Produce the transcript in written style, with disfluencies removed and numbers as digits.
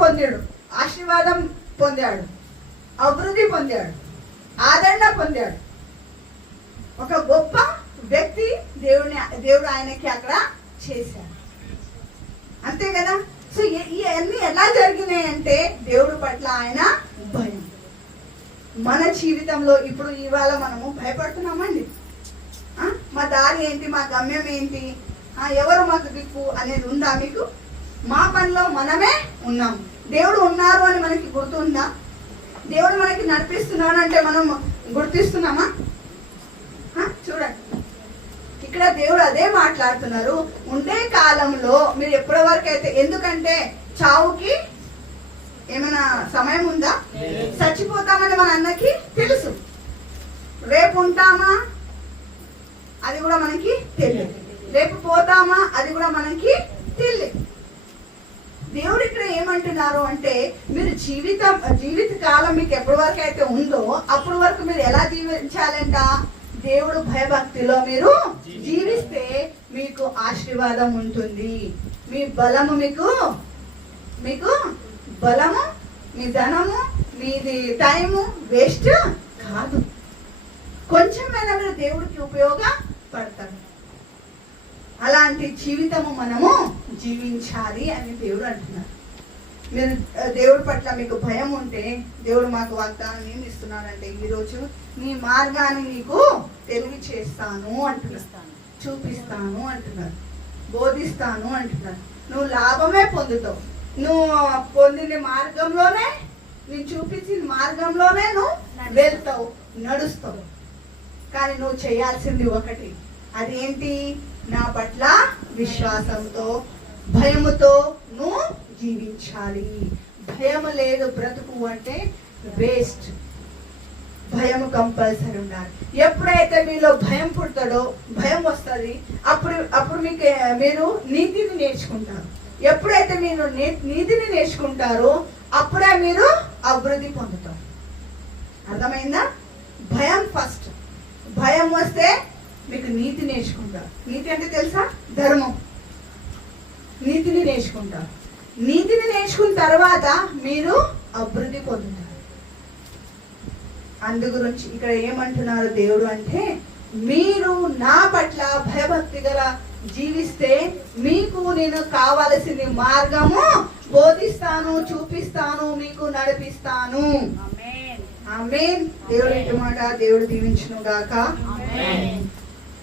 పొందాడు, ఆశీర్వాదం పొందాడు, అభివృద్ధి పొందాడు, ఆదరణ పొందాడు. ఒక గొప్ప వ్యక్తి దేవుడు ఆయనకి అక్కడ చేశాడు. అంతే కదా. సో ఇవన్నీ ఎలా జరిగినాయి అంటే దేవుడి పట్ల ఆయన భయం. మన జీవితంలో ఇప్పుడు ఇవాళ మనము భయపడుతున్నామండి. మా దారి ఏంటి, మా గమ్యం ఏంటి, ఎవరు మాకు దిక్కు అనేది ఉందా మీకు? మా పనిలో మనమే ఉన్నాం. దేవుడు ఉన్నారు అని మనకి గుర్తుందా? దేవుడు మనకి నడిపిస్తున్నాడు అంటే మనం గుర్తిస్తున్నామా? చూడండి, ఇక్కడ దేవుడు అదే మాట్లాడుతున్నారు. ఉండే కాలంలో మీరు ఎప్పటి వరకు అయితే, ఎందుకంటే చావుకి ఏమైనా సమయం ఉందా? చచ్చిపోతామని మన అన్నకి తెలుసు. రేపు ఉంటామా అది కూడా మనకి తెలియదు. రేపు పోతామా అది కూడా మనకి తెలియదు. దేవుడు ఇక్కడ ఏమంటున్నారు అంటే మీరు జీవిత కాలం మీకు ఎప్పటి వరకు అయితే ఉందో అప్పటి వరకు మీరు ఎలా జీవించాలంట? దేవుడు భయభక్తిలో మీరు జీవిస్తే మీకు ఆశీర్వాదం ఉంటుంది. మీ బలము మీకు బలము, మీ ధనము, మీది టైము వేస్ట్ కాదు. కొంచెమైనా మీరు దేవుడికి ఉపయోగపడతారు. అలాంటి జీవితము మనము జీవించాలి అని దేవుడు అంటున్నారు. మీరు దేవుడి పట్ల మీకు భయం ఉంటే దేవుడు మాకు వాగ్దానం ఏమి ఇస్తున్నాడంటే ఈరోజు నీ మార్గాన్ని నీకు తెలివి చేస్తాను అంటున్నాను, చూపిస్తాను అంటున్నారు, బోధిస్తాను అంటున్నారు. నువ్వు లాభమే పొందుతావు. నువ్వు పొందిన మార్గంలోనే, నేను చూపించిన మార్గంలోనే నువ్వు వెళ్తావు, నడుస్తావు. కానీ నువ్వు చేయాల్సింది ఒకటి, అదేంటి? నా పట్ల విశ్వాసంతో, భయముతో నువ్వు జీవించాలి. భయం లేదు బ్రతుకు అంటే వేస్ట్. భయము కంపల్సరీ ఉండాలి. ఎప్పుడైతే మీలో భయం పుడతాడో, భయం వస్తుంది, అప్పుడు మీరు నీతిని నేర్చుకుంటారు. ఎప్పుడైతే మీరు నీతిని నేర్చుకుంటారో అప్పుడే మీరు అభివృద్ధి పొందుతారు. అర్థమైందా? భయం ఫస్ట్. భయం వస్తే మీకు నీతి నేర్చుకుంటారు. నీతి అంటే తెలుసా? ధర్మం. నీతిని నేర్చుకుంటారు. నీతిని నేర్చుకున్న తర్వాత మీరు అభివృద్ధి పొందుతారు. అందు గురించి ఇక్కడ ఏమంటున్నారు దేవుడు అంటే మీరు నా పట్ల భయభక్తి గల జీవిస్తే మీకు నేను కావలసిన మార్గము బోధిస్తాను, చూపిస్తాను, మీకు నడిపిస్తాను. ఆమేన్. దేవుడి మాట దేవుడు దీవించును గాక.